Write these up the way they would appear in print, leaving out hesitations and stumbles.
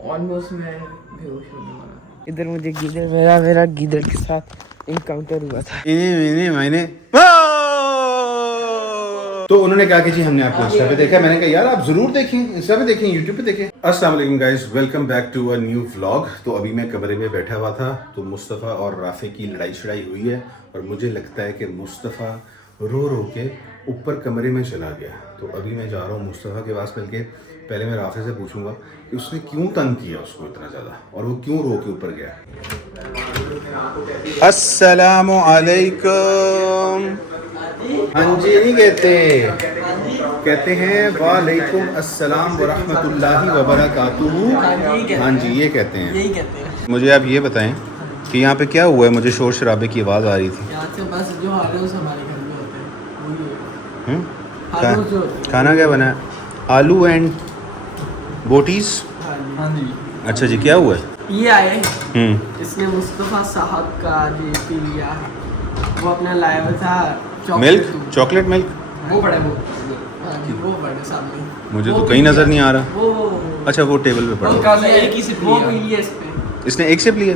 Almost मैं बेहोश होने वाला। इधर मुझे गीदड़ मेरा गीदड़ के साथ इनकाउंटर हुआ था। मैंने तो उन्होंने कहा कि जी हमने आपको इंस्टा पे देखा। मैंने कहा यार आप जरूर देखें, इंस्टा पे देखें, यूट्यूब पे देखें। अस्सलाम वालेकुम guys, welcome back to a new vlog. तो अभी मैं कमरे में बैठा हुआ था तो मुस्तफ़ा और राफे की लड़ाई शड़ाई हुई है और मुझे लगता है कि मुस्तफ़ा रो रो के ऊपर कमरे में चला गया। तो अभी मैं जा रहा हूँ मुस्तफ़ा के पास, मिलके पहले मैं राफे से पूछूंगा कि उसने क्यों तंग किया उसको इतना ज़्यादा और वो क्यों रो के ऊपर गया। अस्सलामु अलैकुम। हाँ जी नहीं कहते हैं वालेकुम अस्सलाम व रहमतुल्लाहि व बरकातुहू। हाँ जी ये कहते हैं, यही कहते हैं। मुझे आप ये बताएं कि यहाँ पे क्या हुआ है? मुझे शोर शराबे की आवाज़ आ रही थी। यहाँ से बस जो हाडोस हमारे घर में होते हैं वही है। खाना क्या बना है? आलू एंड बोटीज। हाँ जी। अच्छा जी, क्या हुआ है? ये आए इसने मुस्तफ़ा साहब का जी पी लिया है। वो अपना लाया हुआ था मिल्क, चॉकलेट मिल्क। वो बड़ा हाँ जी वो बड़े सामने। मुझे तो कहीं नज़र नहीं आ रहा। वो अच्छा वो टेबल पे पड़ा। एक ही सिप लिया इस पे। इसने एक सिप लिया?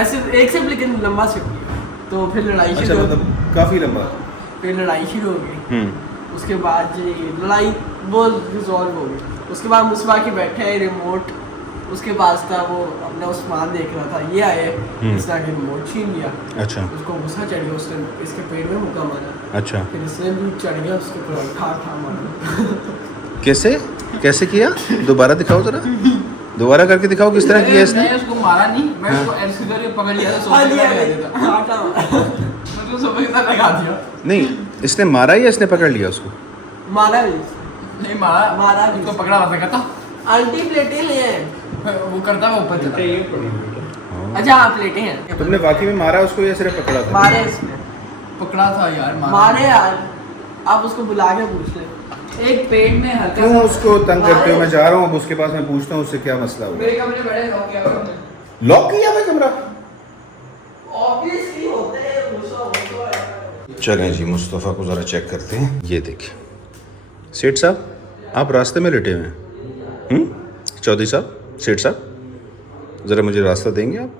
ऐसे एक सिप लेकिन लंबा सिप लिया। तो फिर लड़ाई अच्छा शुरू मतलब काफ़ी लंबा। फिर लड़ाई शुरू हो गई। उसके बाद जी लड़ाई वो रिजॉल्व हो गई। उसके बाद मुस्बा के बैठे रिमोट उसके पास था, वो अपना उस्मान देख रहा था। ये आए इसने आके रिमोट छीन लिया। अच्छा। उसको गुस्सा चढ़ गया, उसने इसके पेट में मुक्का मारा। अच्छा। फिर इसने भी चढ़ गया उसके ऊपर ठा मारा। कैसे किया? दोबारा दिखाओ जरा, दोबारा करके दिखाओ किस तरह किया इसने। मैं उसको मारा नहीं, मैं उसको ऐसे करके पकड़ लिया था, सोफे पे लगा दिया था। मैं तो सोफे के साथ लगा दिया। नहीं इसने मारा या इसने पकड़ लिया उसको? मारा भी नहीं, मारा भी। उसको पकड़ा हुआ था। आंटी प्लेटें ले वो करता है ऊपर चला। अच्छा हाँ प्लेटें हैं। तुमने वाकई में मारा उसको या सिर्फ पकड़ा था? मारे इसने, पकड़ा था यार। मारे यार, आप उसको बुला के पूछ ले। एक पेट में हल्का क्यों उसको तंग करते हो? मैं जा रहा हूँ अब उसके पास, मैं पूछता हूँ उससे क्या मसला हुआ। मेरे कमरे बड़े लॉक किया हुआ है। लॉक किया हुआ कमरा? ऑब्वियसली होते हैं। चलें जी मुस्तफ़ा को ज़रा चेक करते हैं। ये देखिए सेठ साहब, आप रास्ते में लेटे हुए हैं। चौधरी साहब, सेठ साहब ज़रा मुझे रास्ता देंगे आप?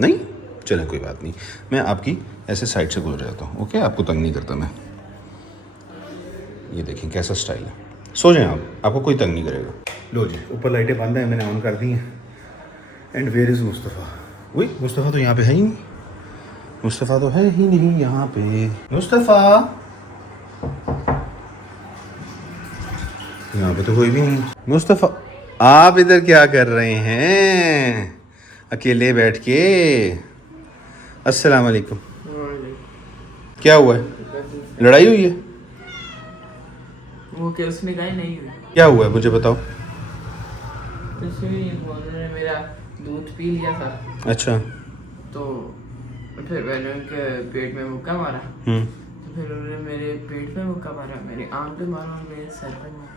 नहीं चलें कोई बात नहीं, मैं आपकी ऐसे साइड से गुजर जाता हूँ। ओके, आपको तंग नहीं करता मैं। ये देखें कैसा स्टाइल है। सो जाएं आप, आपको कोई तंग नहीं करेगा। लो जी ऊपर लाइटें बंद हैं, मैंने ऑन कर दी हैं। And where is Mustafa? वही मुस्तफ़ा तो यहाँ पे है ही नहीं। मुस्तफ़ा तो है ही नहीं यहाँ पे। मुस्तफ़ा यहाँ पे तो कोई भी नहीं। मुस्तफ़ा आप इधर क्या कर रहे हैं अकेले बैठ के? अस्सलाम वालेकुम। क्या हुआ है? लड़ाई हुई है? वो क्या उसने कहा नहीं हुई। क्या हुआ है मुझे बताओ। उन्होंने मेरा दूध पी लिया था। अच्छा। तो फिर मैंने उनके पेट में मुक्का मारा। तो फिर उन्होंने मेरे पेट में मुक्का मारा, मेरे आंख पे मारा और मेरे सर पे मारा।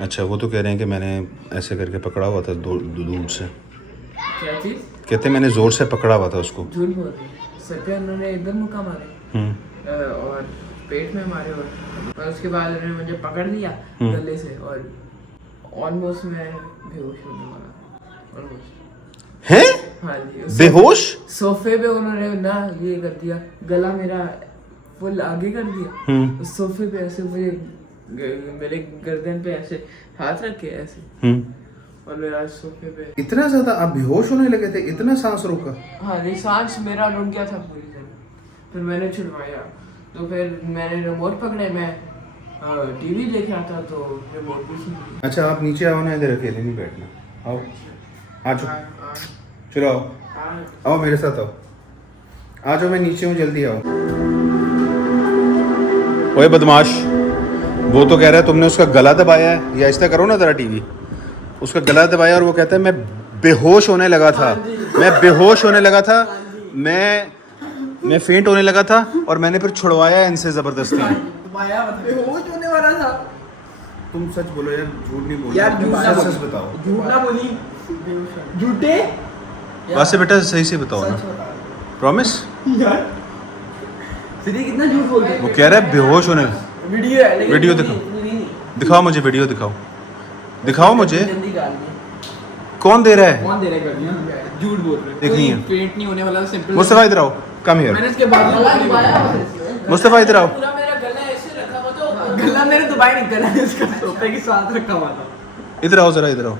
अच्छा वो तो कह रहे हैं कि मैंने ऐसे करके पकड़ा हुआ था दूर से। क्या चीज़? कहते मैंने ज़ोर से पकड़ा हुआ था उसको। झूठ बोल रहे हैं। सर पे उन्होंने एकदम मुक्का मारे और पेट में मारे और उसके बाद उन्होंने मुझे पकड़ लिया गले से और ऑलमोस्ट मैं बेहोश होने वाला। ऑलमोस्ट। हैं? हाँ जी। बेहोश? सोफे पे उन्होंने ना ये कर दिया, गला मेरा फुल आगे कर दिया। उस सोफे पे ऐसे मुझे मेरे गर्दन पे ऐसे हाथ रख के ऐसे और मेरा सोफे पे। इतना ज्यादा आप बेहोश होने लगे थे? इतना सांस रोका? हाँ जी, सांस मेरा रुक गया था पूरी तरह। फिर मैंने छुड़वाया तो फिर मैंने रिमोट पकड़े, मैं टीवी देख रहा था तो रिमोट भी छीन लिया। अच्छा आप नीचे आओ ना, इधर अकेले नहीं बैठना। आओ आ जाओ, चलो आओ, आओ मेरे साथ आओ। आ जाओ, मैं नीचे हूँ, जल्दी आओ। ओए बदमाश, वो तो कह रहा है तुमने उसका गला दबाया है। या ऐसा करो ना ज़रा टीवी, उसका गला दबाया और वो कहता है मैं बेहोश होने लगा था। मैं बेहोश होने लगा था, मैं फेंट होने लगा था और मैंने फिर छुड़वाया इनसे ज़बरदस्ती। बेहोश होने वाला था। तुम सच बोलो यार, झूठ नहीं बोलो यार। सच बताओ। झूठ ना बोली, झूठे वैसे बेटा सही से बताओ ना, प्रॉमिस। यार कितना झूठ बोल रहे। वो कह रहा है बेहोश होने। वीडियो है, वीडियो दिखाओ, दिखाओ मुझे वीडियो, दिखाओ मुझे। कौन दे रहा है? कौन दे रहा है गर्दियाँ? झूठ बोल रहे देख नहीं है। पेंट नहीं होने वाला, सिंपल। मुस्तफा इधर आओ, कम मैंने हियर। इसके बाद मुस्तफा इधर आओ। पूरा मेरा गला ऐसे रखा हुआ तो गला मेरे दुबई निकला है, इसका सोफे के साथ रखा हुआ था। इधर आओ जरा, इधर आओ।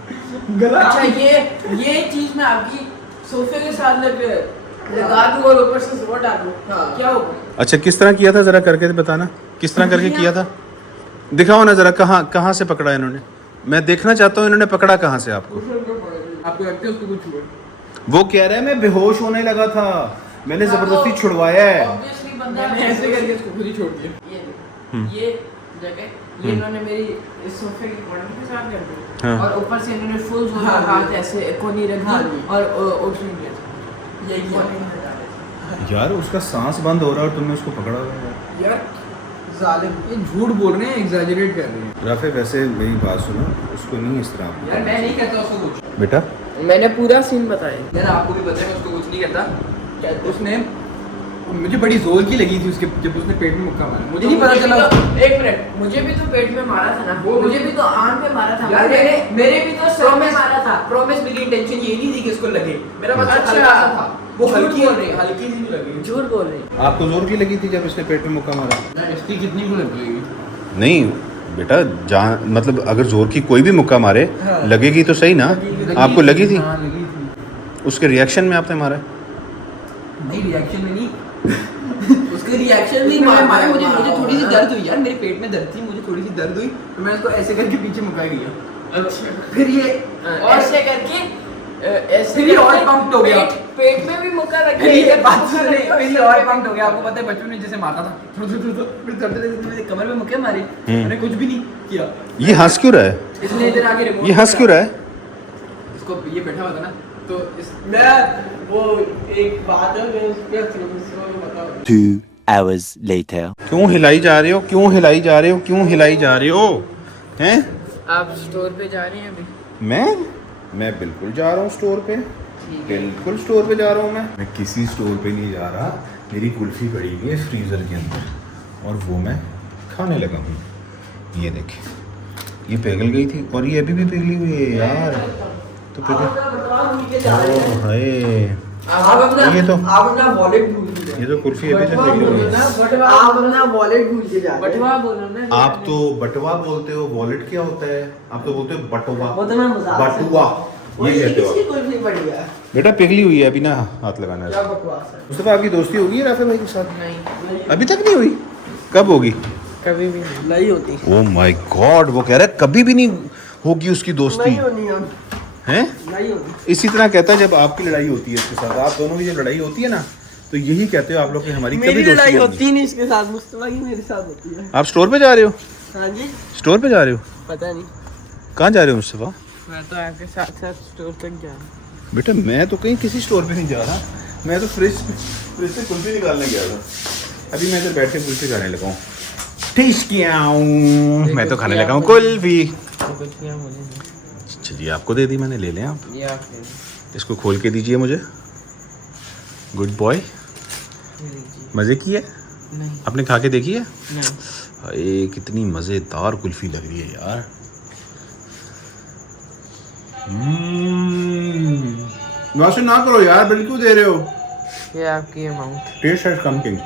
गला अच्छा ये चीज मैं आपकी सोफे के साथ लगा दूं और ऊपर से जोड़ डाल दूं, क्या होगा? अच्छा किस तरह किया था, जरा करके बताना किस तरह करके किया था। दिखाओ ना जरा, कहाँ से पकड़ा इन्होंने, मैं देखना चाहता हूँ इन्होंने पकड़ा कहाँ से आपको। आपको लगता है उसको कुछ हुआ? वो कह रहा है मैं बेहोश होने लगा था, मैंने जबरदस्ती छुड़वाया है। Obviously बंदा मैंने ऐसे करके उसको खुद ही छोड़ दिया। ये जगह ये इन्होंने मेरी इस सोफे की क्वालिटी के साथ कर दी हाँ। और ऊपर से इन्होंने फुल जोर हाँ, हाथ ऐसे कोनी रख हाँ, दी और उठ नहीं गया। ये किया। यार उसका सांस बंद हो रहा है और तुमने उसको पकड़ा हुआ है। यार जालिम, ये झूठ बोल रहे हैं, एग्जैजरेट कर रहे हैं। राफे वैसे मेरी बात सुनो, उसको नहीं इस तरह। यार मैं नहीं कहता उसको कुछ। बेटा मैंने पूरा सीन बताया। यार आपको भी पता है मैं उसको कुछ नहीं कहता। उसने मुझे बड़ी जोर की लगी थी उसके, जब उसने पेट में मुक्का मारा। मुझे नहीं पता चला। एक मिनट, मुझे भी तो पेट में मारा था ना, मुझे भी तो आंख पे मारा था, यार मेरे भी तो सर में मारा था। प्रॉमिस मेरी इंटेंशन ये नहीं थी कि उसको लगे, मेरा बस अच्छा। हल्का सा था। वो झूठ हल्की बोल रहे हैं। हल्की सी लगी। झूठ बोल रही है। आपको जोर की लगी थी जब इसने पेट में मुक्का मारा? इसकी कितनी को लगेगी? नहीं बेटा, जहाँ मतलब अगर जोर की कोई भी मुक्का मारे हाँ। लगेगी तो सही ना। आपको लगी थी? हाँ लगी थी। उसके रिएक्शन में आपने मारा? नहीं रिएक्शन में नहीं। उसके रिएक्शन भी मैंने मारा, मारा, मुझे थोड़ी सी दर्द हुई यार, मेरे पेट में दर्द थी, मुझे थोड़ी सी दर्द हुई तो मैं इसको ऐसे करके पीछे मुका गया। अच्छा। फिर ये ऐसे करके ऐसे फिर ये और करके pumped हो गया। पेट में भी मुक्का रख फिर ये दिया। बात सुन रही, फिर ये और पंक्ट हो गया। आपको पता है बचपन में जैसे मारता था, फिर दर्द मेरे कमर में मुक्के मारे, मैंने कुछ भी नहीं किया। ये हंस क्यों रहा है? इसने इधर आके रिमोट ये हंस क्यों रहा है? इसको ये बैठा हुआ था ना, तो इस मैं वो एक बात है, मैं उसको बताऊं। 2 hours later. क्यों हिलाई जा रहे हो, क्यों हिलाई जा रहे हो, क्यों हिलाई जा रहे हो हैं? आप स्टोर पे जा रहे हैं अभी? मैं बिल्कुल जा रहा हूँ स्टोर पे, बिल्कुल स्टोर पे जा रहा हूँ। मैं किसी स्टोर पे नहीं जा रहा, मेरी कुल्फी पड़ी हुई है फ्रीज़र के अंदर और वो मैं खाने लगा हूँ। ये देखिए, ये पिघल गई थी और ये अभी भी पिघली हुई है यार। तो ओह हाय, ये तो आप अपना वॉलेट भूल गए। ये तो कुल्फी अभी तक पिघली हुई है। आप अपना वॉलेट भूल के जा रहे हैं। बटवा बोलो ना। आप तो बटवा बोलते हो, वॉलेट क्या होता है? आप तो बोलते हो बटवा, वो तो मैं मजाक से- बटुआ ये कहते हो इसकी आप। कुछ नहीं बढ़िया। बेटा पिघली हुई है, अभी ना हाथ लगाना क्या है। बकवास है। मुस्तफा आपकी दोस्ती होगी है राफे भाई के साथ? नहीं, अभी तक नहीं हुई, कब होगी? कभी भी नहीं। नहीं होती। ओह माय गॉड, वो कह रहा है कभी भी नहीं होगी उसकी दोस्ती नहीं होनी हैं? नहीं होती। इसी तरह कहता है जब आपकी लड़ाई होती है इसके साथ, आप दोनों की जब लड़ाई होती है ना, तो यही कहते हो आप लोग कि हमारी कभी मेरी दोस्ती लड़ाई नहीं होती नहीं इसके साथ, मुस्तफा की मेरे साथ होती है। आप स्टोर पे जा रहे हो? हाँ जी, स्टोर पे जा रहे हो? पता नहीं। कहाँ जा रहे हो मुस्तफा? मैं तो आपके साथ साथ स्टोर तक जा रहा हूँ। बेटा मैं तो कहीं किसी स्टोर पे नहीं जा रहा, मैं तो फ्रिज से कुल्फी निकालने गया था। अभी मैं इधर बैठ के कुल्फी खाने लगा हूँ। मैं तो खाने लगा हूँ कुल्फी। तो कुछ नहीं, मुझे नहीं। चलिए आपको दे दी मैंने, ले लें आप। ये आप ले लीजिए। इसको खोल के दीजिए मुझे। Good boy. मज़े की है? नहीं आपने खा के देखी है? नहीं। अरे कितनी मज़ेदार कुल्फी लग रही है यार। वाशन ना करो यार, बिल्कुल दे रहे हो। ये आपकी अमाउंट। टेस्ट है कम किंग।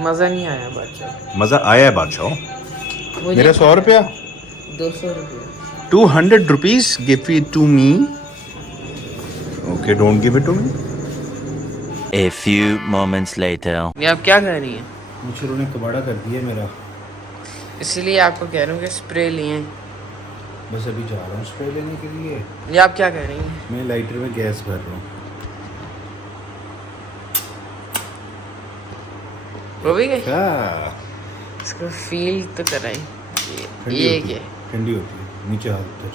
मज़ा नहीं आया बच्चा। मज़ा आया है बादशाह। मुझे मेरा 100 रुपया, 200 रुपये। 200 rupees, give it to me. Okay, don't give it to me. A few moments later. ये आप क्या कर रही हैं? मुझे उन्होंने कबाड़ा कर दिया मेरा, इसीलिए आपको कह रहा हूँ कि स्प्रे लिए। बस अभी जा रहा हूँ स्प्रे लेने के लिए। ये आप क्या कर रही हैं? मैं लाइटर में गैस भर रहा हूँ। वो भी गई? क्या? इसको फील तो कराई। ठंडी ये होती क्या? है, ठंडी होती है, नीचे हाथ टच।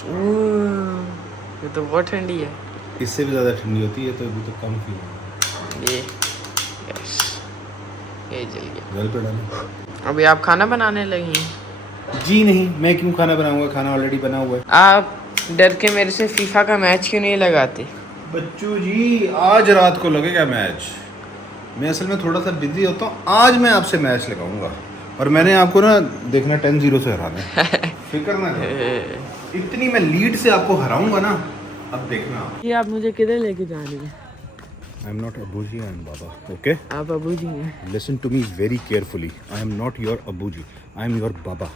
ये तो बहुत ठंडी है। इससे भी ज़्यादा ठंडी होती है, तो अभी तो कम फील होगा। ये यस, ये जल गया। जल पे डालो। अभी आप खाना बनाने लगी हैं? जी नहीं, मैं क्यों खाना बनाऊंगा, खाना ऑलरेडी बना हुआ है। आप डर के मेरे से फीफा का मैच क्यों नहीं लगाते? बच्चू जी आज रात को लगेगा मैच। मैं असल में थोड़ा सा बिजी होता हूँ, आज मैं आपसे मैच लगाऊंगा और मैंने आपको ना देखना 10-0 से हराना है। फिक्र ना करो, इतनी मैं लीड से आपको हराऊंगा ना अब देखना आप। ये आप मुझे किधर लेके जा रही हैं? आई एम नॉट अबूजी, आई एम बाबा, ओके? आप अबू जी हैं। Listen to me very carefully, I am not your अबूजी, आई एम योर बाबा।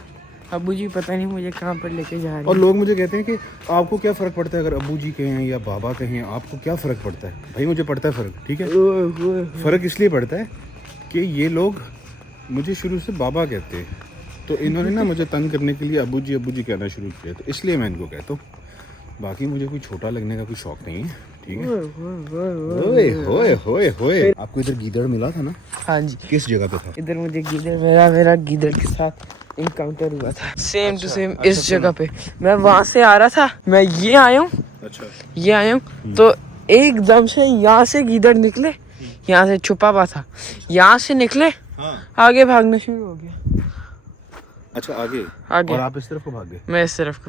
अबू जी पता नहीं मुझे कहाँ पर लेके जा रहे और हैं। लोग मुझे कहते हैं कि आपको क्या फ़र्क पड़ता है अगर अबूजी कहें या बाबा कहें, आपको क्या फ़र्क पड़ता है? भाई मुझे पड़ता है फ़र्क, ठीक है? फ़र्क इसलिए पड़ता है कि ये लोग मुझे शुरू से बाबा कहते हैं, तो इन्होंने ना मुझे तंग करने के लिए अबूजी कहना शुरू किया, तो इसलिए मैं इनको कहता हूँ। बाकी मुझे कोई छोटा लगने का कोई शौक नहीं है, ठीक है? ओए होए होए होए, आपको इधर गीदड़ मिला था ना? हाँ जी, किस जगह पे था? इधर मुझे गीदड़ मेरा गीदड़ के साथ इनकाउंटर हुआ था, सेम टू सेम इस जगह पे। मैं वहां से आ रहा था, मैं ये आया हूँ, अच्छा, ये आया हूँ, तो एकदम से यहाँ से गीदड़ निकले, यहाँ से छुपा हुआ था, यहाँ से निकले, हाँ, आगे भागना शुरू हो गया। अच्छा आगे आगे और आप इस तरफ को भाग गए? मैं इस तरफ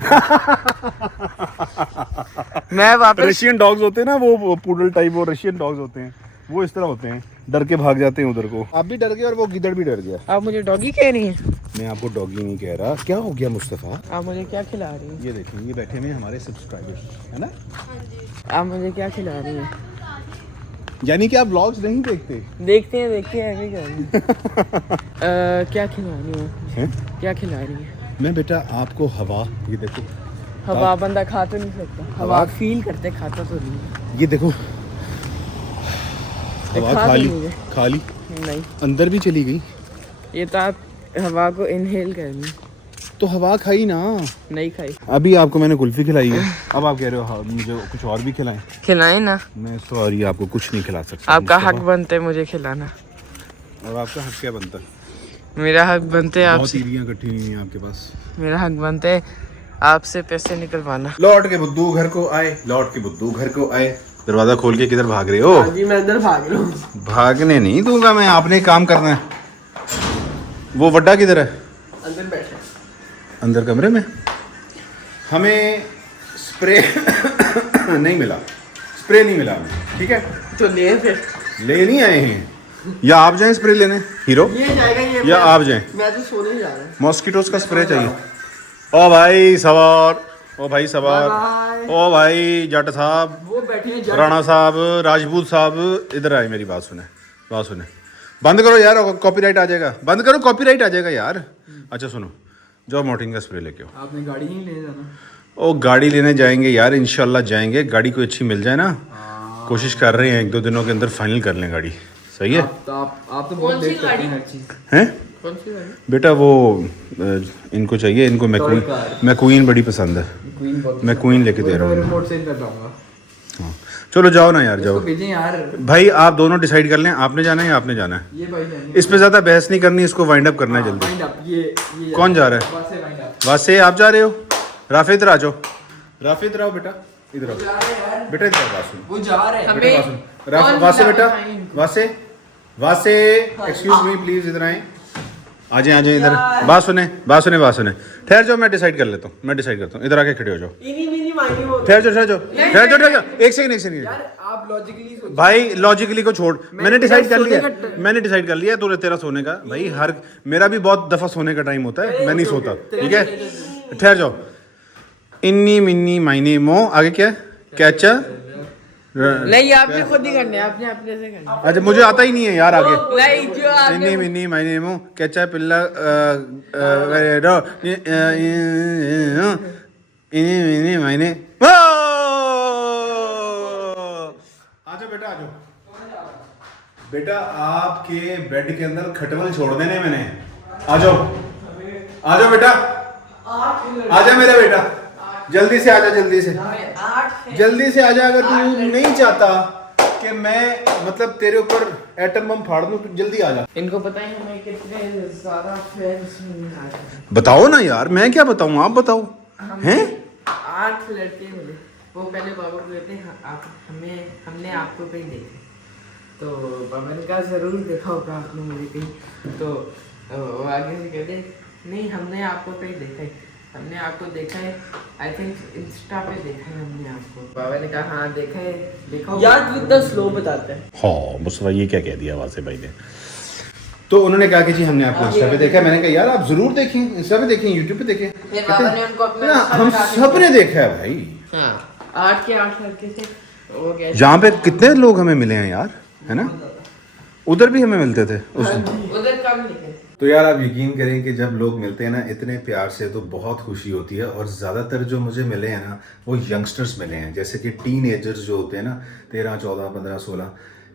मैं वापस रशियन डॉग्स होते हैं ना, वो पूडल टाइप, वो रशियन डॉग्स होते हैं, वो इस तरह होते हैं, डर के भाग जाते हैं उधर को। आप भी डर गए और वो गिदड़ भी डर गया। आप मुझे डॉगी कह रही हैं? मैं आपको डॉगी नहीं कह रहा। क्या हो गया मुस्तफ़ा? आप मुझे क्या खिला रही हैं? ये देखें, ये बैठे हुए हमारे सब्सक्राइबर्स, है ना? आप मुझे क्या खिला रही हैं? यानी कि आप व्लॉग्स नहीं देखते? देखते हैं ऐसे कर रही हैं। क्या खिला रही हैं? हैं? क्या खिला रही हैं? मैं बेटा आपको हवा, ये देखो, हवा बंदा खा तो नहीं सकता, हवा फील करते, खाता तो नहीं है। ये देखो, हवा खा खाली तो नहीं है। खाली नहीं, अंदर भी चली गई, ये तो आप हवा को इनहेल करनी, तो हवा खाई ना। नहीं खाई। अभी आपको मैंने कुल्फी खिलाई है, अब आप कह रहे हो हाँ, मुझे कुछ और भी खिलाएं। खिलाए ना, मैं सॉरी, आपको कुछ नहीं खिला सकता। आपका हक मुस्तफा। बनता है मुझे खिलाना। और आपका हक क्या बनता है? मेरा हक बनता है बहुत आपसे, ईरियां इकट्ठी हुई हैं आपके पास। मेरा हक बनता है आपसे पैसे निकलवाना। लौट के बुद्धू घर को आए, लौट के बुद्धू घर को आए। दरवाजा खोल के किधर भाग रहे हो? जी मैं अंदर भाग रहा हूँ। भागने नहीं दूंगा मैं, आपने काम करना है। वो वड्डा किधर है? अंदर बैठे। अंदर कमरे में। हमें स्प्रे नहीं मिला, स्प्रे नहीं मिला हमें, ठीक है? तो ले फिर, ले नहीं आए हैं, या आप जाएं स्प्रे लेने हीरो, ये जाएगा ये, या आप जाएं। मैं तो सोने जा रहा हूँ। मॉस्किटोस का स्प्रे चाहिए। ओ भाई सवार, ओ भाई सवार, ओ भाई जट साहब, वो बैठे हैं राणा साहब, राजपूत साहब, इधर आए, मेरी बात सुने, बात सुने। बंद करो यार, कॉपीराइट आ जाएगा, बंद करो, कॉपीराइट आ जाएगा यार। अच्छा सुनो, जाओ मोर्टीन का स्प्रे लेके आओ। आपने गाड़ी नहीं ले जाना? ओ गाड़ी लेने जाएंगे यार, इंशाल्लाह जाएंगे। गाड़ी कोई अच्छी मिल जाए ना, कोशिश कर रहे हैं 1-2 दिनों के अंदर फाइनल कर लें गाड़ी, सही है? आप तो बहुत लेट करते हैं हर चीज। हैं कौन सी गाड़ी? बेटा वो इनको चाहिए, इनको मैक्वीन बड़ी पसंद है, क्वीन बहुत मैं क्वीन लेके दे रहा हूँ। रिपोर्ट सेंड कर दूंगा। हाँ चलो जाओ ना यार, जाओ भेजें यार। भाई, आप दोनों डिसाइड कर लें, आपने जाना है या आपने जाना है। ये भाई जाएंगे। इस पे ज्यादा बहस नहीं करनी, इसको वाइंड अप करना है जल्दी। वाइंड अप, ये कौन जा रहा है? वासे वाइंड अप। वासे आप जा रहे हो? राफे इधर आ जाओ, राफे इधर आओ बेटा, इधर आओ बेटा, इधर आओ, बात सुनो वो जा रहे हैं। बेटा, बात सुनो। वासे बेटा, वासे वासे, एक्सक्यूज मी प्लीज, इधर आए, आ जाए इधर, बात सुने, बात सुने, बात सुने। ठहर जाओ, मैं डिसाइड कर लेता हूँ, मैं डिसाइड करता हूँ, इधर आके खड़े हो जाओ। ठहर जाओ, ठहर जाओ, ठहर जाओ, ठहर जाओ, एक सेकंड। आप लॉजिकली सोचो। भाई लॉजिकली को छोड़, मैंने डिसाइड कर लिया, मैंने डिसाइड कर लिया तो तेरा सोने का। भाई हर मेरा भी बहुत दफा सोने का टाइम होता है, मैं नहीं सोता, ठीक है? ठहर जाओ। इन्नी मिन्नी मायने मो, आगे क्या है? कैचा? नहीं, आपने खुद ही करने, आपने अपने से करना। अच्छा मुझे आता ही नहीं है यार, आगे। नहीं, जो आपने इन्नी मिन्नी मायने मो, कैचा पिल्ला इन्नी मिन्नी मायने मो। आजा बेटा, आ जाओ बेटा, आपके बेड के अंदर खटमल छोड़ देने मैंने। आ जाओ, आ जाओ बेटा, आजा मेरा बेटा, जल्दी से आजा, जल्दी से, जल्दी से आजा। अगर तू नहीं चाहता कि मैं मतलब तेरे ऊपर एटम बम फाड़ दूं, तो जल्दी आजा। इनको पता है हमें कितने ज्यादा फैंस हैं। बताओ ना यार, मैं क्या बताऊं, आप बताओ। हैं 8 लड़के मिले, वो पहले बाबा को कहते हैं हमने आपको कहीं देखा, तो बाबा ने कहा जरूर देखा होगा आपने मुझे कहीं, तो वो आगे से कहते नहीं, हमने आपको कहीं देखा है, हमने आपको देखा है, आई थिंक इंस्टा पे देखा है हमने आपको। बाबा ने कहा हाँ देखा है, देखा यार, तू इतना स्लो बताता है। हाँ मुस्तफा, ये क्या कह दिया वासे भाई ने? तो उन्होंने कहा कि जी हमने आपको इंस्टा पे देखा है। मैंने कहा यार आप जरूर देखें, इंस्टा पे देखें, यूट्यूब पे देखें। फिर बाबा ने उनको अपने ना हम सब ने देखा है भाई, हाँ, 8 के 8 लड़के थे। वो कैसे यहाँ पे कितने लोग हमें मिले हैं यार, है ना? उधर भी हमें मिलते थे उस दिन। उधर कम लिखे। तो यार आप यकीन करें कि जब लोग मिलते हैं ना इतने प्यार से तो बहुत खुशी होती है। और ज़्यादातर जो मुझे मिले हैं ना वो यंगस्टर्स मिले हैं, जैसे कि टीन एजर्स जो होते हैं ना, 13, 14, 15, 16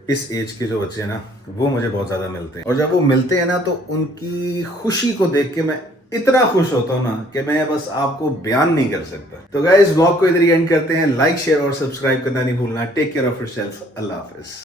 इस एज के जो बच्चे हैं ना, वो मुझे बहुत ज़्यादा मिलते हैं। और जब वो मिलते हैं ना तो उनकी खुशी को देख के मैं इतना खुश होता हूँ ना कि मैं बस आपको बयान नहीं कर सकता। तो गाइस व्लॉग को इधर ही एंड करते हैं। लाइक, शेयर और सब्सक्राइब करना नहीं भूलना। Take care of yourself. अल्लाह हाफिज।